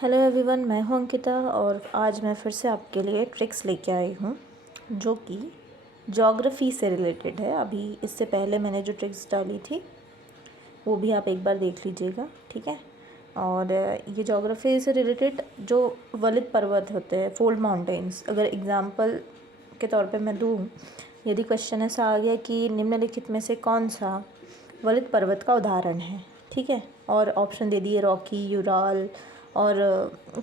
Hello everyone, मैं हूं अंकिता और आज मैं फिर से आपके लिए ट्रिक्स लेके आई हूं जो कि ज्योग्राफी से रिलेटेड है। अभी इससे पहले मैंने जो ट्रिक्स डाली थी वो भी आप एक बार देख लीजिएगा, ठीक है। और ये ज्योग्राफी से रिलेटेड जो वलित पर्वत होते हैं, फोल्ड माउंटेन्स, अगर एग्जांपल के तौर पे मैं दूँ, यदि क्वेश्चन ऐसा आ गया कि निम्नलिखित में से कौन सा वलित पर्वत का उदाहरण है, ठीक है, और ऑप्शन दे दिए रॉकी, यूराल और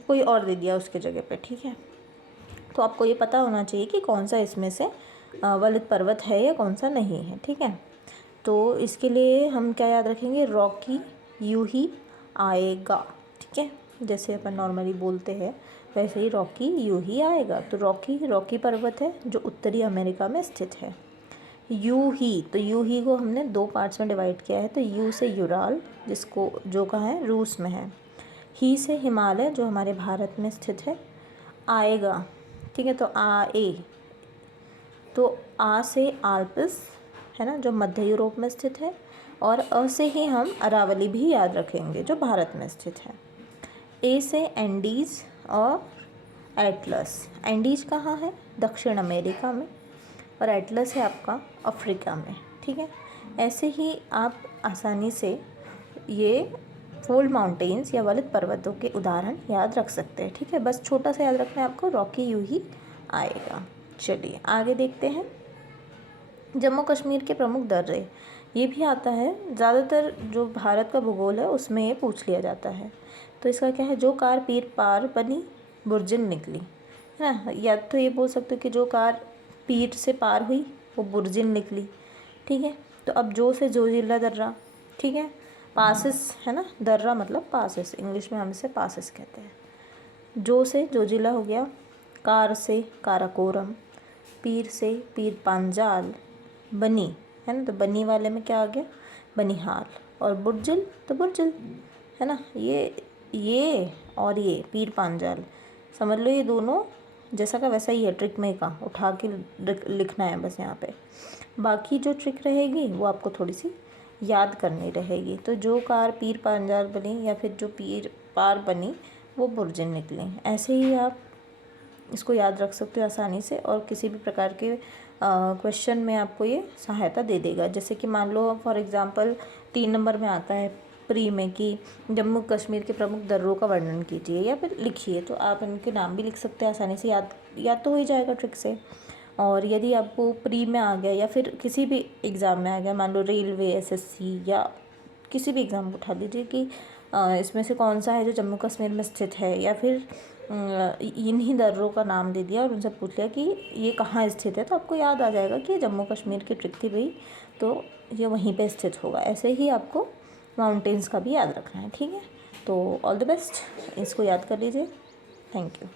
कोई और दे दिया उसके जगह पे, ठीक है। तो आपको ये पता होना चाहिए कि कौन सा इसमें से वलित पर्वत है या कौन सा नहीं है, ठीक है। तो इसके लिए हम क्या याद रखेंगे, रॉकी यूं ही आएगा, ठीक है। जैसे अपन नॉर्मली बोलते हैं वैसे ही रॉकी यूं ही आएगा। तो रॉकी पर्वत है जो उत्तरी अमेरिका में स्थित है। यू ही, तो यू ही को हमने दो पार्ट्स में डिवाइड किया है। तो यू से यूराल, जिसको जो कहाँ है, रूस में है। ही से हिमालय जो हमारे भारत में स्थित है। आएगा, ठीक है, तो तो आ से आल्प्स है ना, जो मध्य यूरोप में स्थित है। और अ से ही हम अरावली भी याद रखेंगे जो भारत में स्थित है। ए से एंडीज़ और एटलस। एंडीज कहाँ है, दक्षिण अमेरिका में, और एटलस है आपका अफ्रीका में, ठीक है। ऐसे ही आप आसानी से ये फोल्ड माउंटेन्स या वलित पर्वतों के उदाहरण याद रख सकते हैं, ठीक है। बस छोटा सा याद रखना है आपको, रॉकी यूं ही आएगा। चलिए आगे देखते हैं। जम्मू कश्मीर के प्रमुख दर्रे, ये भी आता है, ज़्यादातर जो भारत का भूगोल है उसमें ये पूछ लिया जाता है। तो इसका क्या है, जो कार पीर पार बनी बुर्जिन निकली, है ना। या तो ये बोल सकते हो कि जो कार पीर से पार हुई वो बुर्जिन निकली, ठीक है। तो अब जो से जोजिला दर्रा, ठीक है। पासिस है ना, दर्रा मतलब पासिस, इंग्लिश में हम इसे पासिस कहते हैं। जो से जोजिला हो गया, कार से काराकोरम, पीर से पीर पांजाल, बनी है ना, तो बनी वाले में क्या आ गया, बनिहाल, और बुर्जिल तो बुर्जिल है ना। ये और ये पीर पांजाल, समझ लो ये दोनों जैसा का वैसा ही है, ट्रिक में का उठा के लिखना है बस यहाँ पे। बाकी जो ट्रिक रहेगी वो आपको थोड़ी सी याद करनी रहेगी। तो जो कार पीर पांजाल बनी या फिर जो पीर पार बनी वो बुर्जिन निकली, ऐसे ही आप इसको याद रख सकते हो आसानी से। और किसी भी प्रकार के क्वेश्चन में आपको ये सहायता दे देगा। जैसे कि मान लो फॉर एग्जांपल 3 नंबर में आता है प्री में कि जम्मू कश्मीर के प्रमुख दर्रों का वर्णन कीजिए या फिर लिखिए, तो आप इनके नाम भी लिख सकते हैं आसानी से, याद तो हो ही जाएगा ट्रिक से। और यदि आपको प्री में आ गया या फिर किसी भी एग्ज़ाम में आ गया, मान लो रेलवे, एसएससी या किसी भी एग्ज़ाम उठा लीजिए कि इसमें से कौन सा है जो जम्मू कश्मीर में स्थित है, या फिर इन्हीं दर्रों का नाम दे दिया और उनसे पूछ लिया कि ये कहाँ स्थित है, तो आपको याद आ जाएगा कि ये जम्मू कश्मीर की ट्रिक थी भाई, तो ये वहीं पे स्थित होगा। ऐसे ही आपको माउंटेन्स का भी याद रखना है, ठीक है। तो ऑल द बेस्ट, इसको याद कर लीजिए। Thank you.